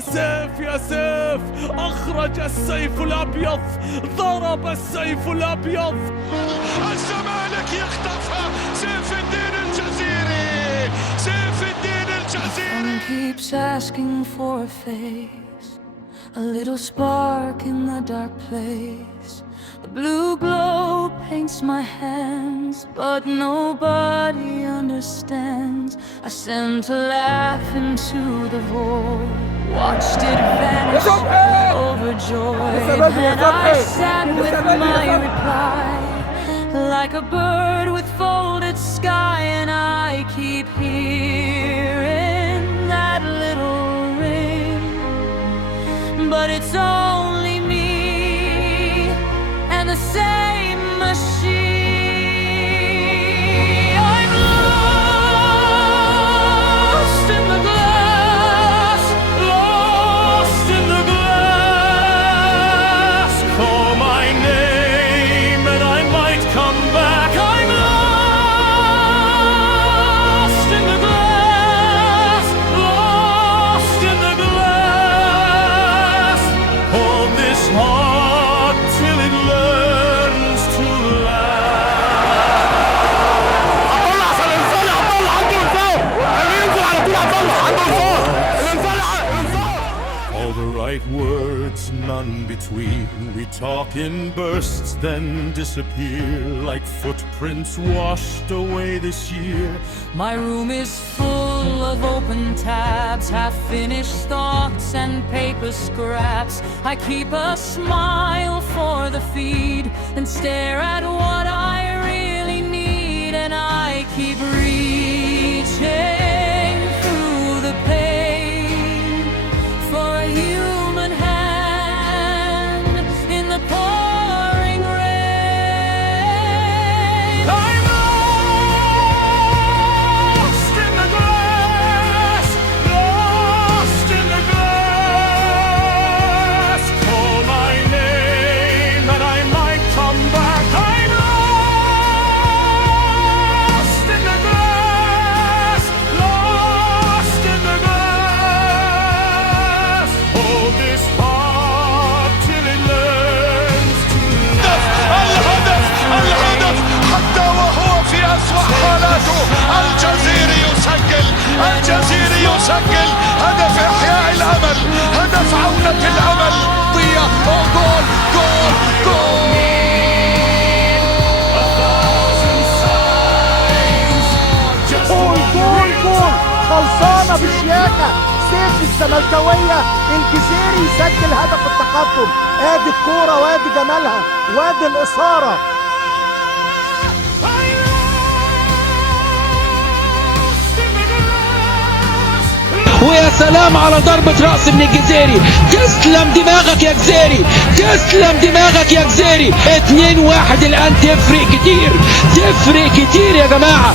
سيف يا سيف، أخرج السيف الأبيض، ضرب السيف الأبيض. الزمالك يخطفها، سيف الدين الجزيري، سيف الدين الجزيري. Keeps asking for a face, a little spark in the dark place. The blue glow paints my hands, but nobody understands. I sent a laugh into the void, watched it vanish overjoyed, and I sat with my reply like a bird with folded sky. And I keep hearing that little ring, but it's only me and the same machine. I'm lost in the glass, Lost in the glass. Call my name and I might come back. I'm lost in the glass, lost in the glass. Hold this heart till it learns to laugh. All the right words, none between. We talk in bursts, then disappear like footprints washed away this year. My room is full of open tabs, half-finished thoughts and paper scraps. I keep a smile for the feed, then stare at what I really need. And I keep reaching through the pain for a human hand in the pouring rain. I'm lost in the glass, lost in the glass. Call my name and I might come back. I'm lost in the glass, lost in the glass. Hold this heart till it learns to الهدف الهدف حتى وهو في أسوأ حالاته، الجزيري يسجل، الجزيري يسجل هدف إحياء الأمل، هدف عودة الأمل. ضيع جول جول جول. جول خلصانة بشياكة. سيف الزملكاوية الجزيري يسجل هدف التقدم. ادي الكورة وادي جمالها وادي الإثارة. ويا سلام على ضربة رأس من الجزيري. تسلم دماغك يا جزيري، تسلم دماغك يا جزيري. 2-1 الآن تفرق كتير، تفرق كتير يا جماعة.